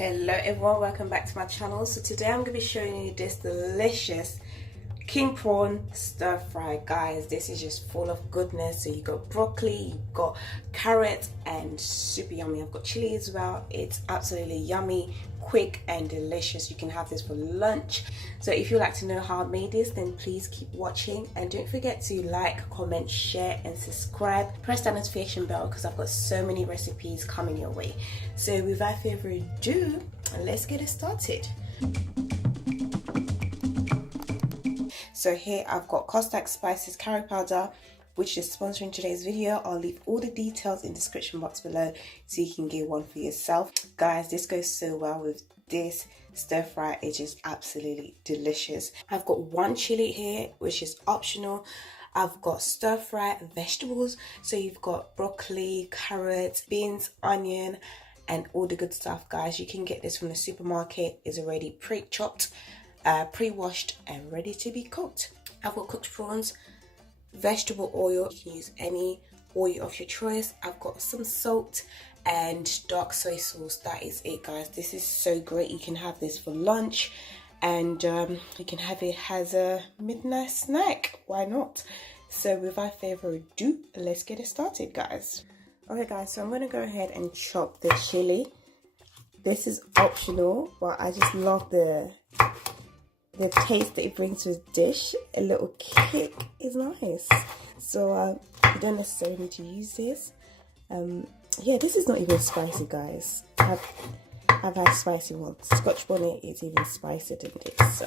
Hello everyone, welcome back to my channel. So today I'm going to be showing you this delicious king prawn stir fry. Guys, this is just full of goodness. So you got broccoli, you got carrot, and super yummy. I've got chili as well. It's absolutely yummy, quick and delicious. You can have this for lunch. So if you'd like to know how I made this, then please keep watching, and don't forget to like, comment, share and subscribe. Press that notification bell because I've got so many recipes coming your way. So without further ado, let's get it started. So here I've got Costack Spices curry powder, which is sponsoring today's video. I'll leave all the details in the description box below so you can get one for yourself. Guys, this goes so well with this stir fry. It's just absolutely delicious. I've got one chili here, which is optional. I've got stir fry vegetables. So you've got broccoli, carrots, beans, onion, and all the good stuff. Guys, you can get this from the supermarket. It's already pre-chopped, pre-washed and ready to be cooked. I've got cooked prawns, vegetable oil. You can use any oil of your choice. I've got some salt and dark soy sauce. That is it, guys. This is so great. You can have this for lunch, and you can have it as a midnight snack. Why not? So without further ado, let's get it started, guys. Okay guys, so I'm going to go ahead and chop the chili. This is optional, but I just love the taste that it brings to a dish. A little kick is nice. So you don't necessarily need to use this. Yeah, this is not even spicy, guys. I've had spicy ones. Scotch bonnet is even spicier than this.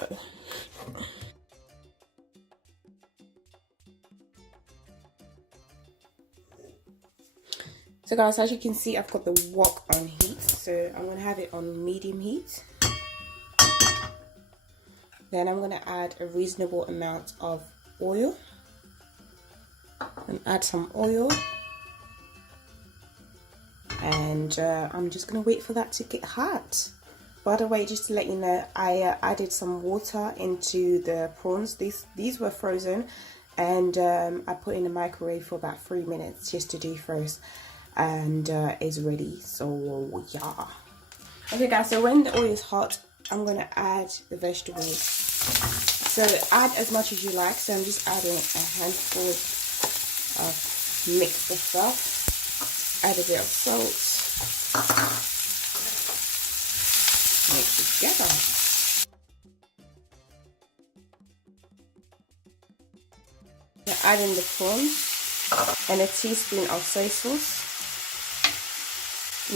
So guys, as you can see, I've got the wok on heat. So I'm going to have it on medium heat. Then I'm going to add a reasonable amount of oil. And add some oil. And I'm just going to wait for that to get hot. By the way, just to let you know, I added some water into the prawns. These were frozen. And I put in the microwave for about 3 minutes just to defrost. And it's ready. So yeah. Okay guys, so when the oil is hot, I'm going to add the vegetables. So add as much as you like. So I'm just adding a handful of mixed stuff. Add a bit of salt. Mix it together. Now add in the prawns and a teaspoon of soy sauce.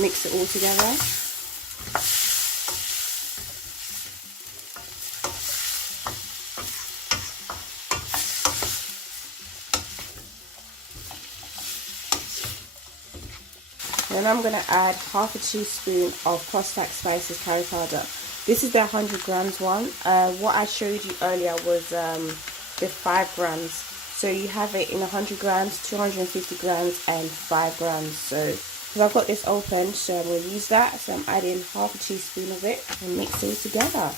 Mix it all together. Then I'm going to add half a teaspoon of Costack Spices curry powder. This is the 100 grams one. What I showed you earlier was the 5 grams. So you have it in 100 grams, 250 grams and 5 grams. So I've got this open, so I'm going to use that. So I'm adding half a teaspoon of it and mix it all together.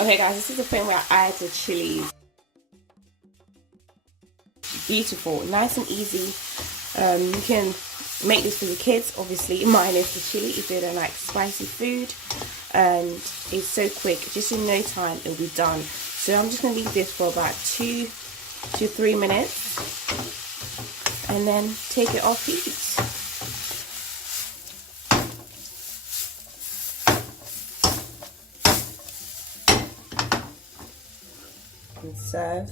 Okay guys, this is the point where I add the chilies. Beautiful, nice and easy. You can make this for your kids. Obviously mine is the chili if they don't like spicy food, and it's so quick, just in no time it'll be done. So I'm just going to leave this for about 2 to 3 minutes and then take it off heat. And serve.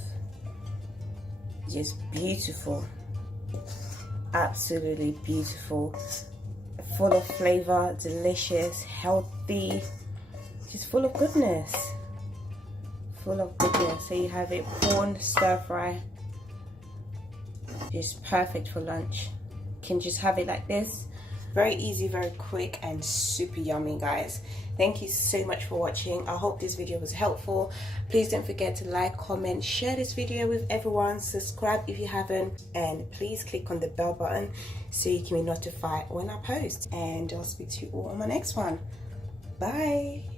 Just beautiful, absolutely beautiful, full of flavor, delicious, healthy, just full of goodness, So you have it prawn stir fry, just perfect for lunch. You can just have it like this, Very easy, very quick, and super yummy, guys. Thank you so much for watching. I hope this video was helpful. Please don't forget to like, comment, share this video with everyone, subscribe if you haven't, and please click on the bell button so you can be notified when I post. And I'll speak to you all on my next one. Bye.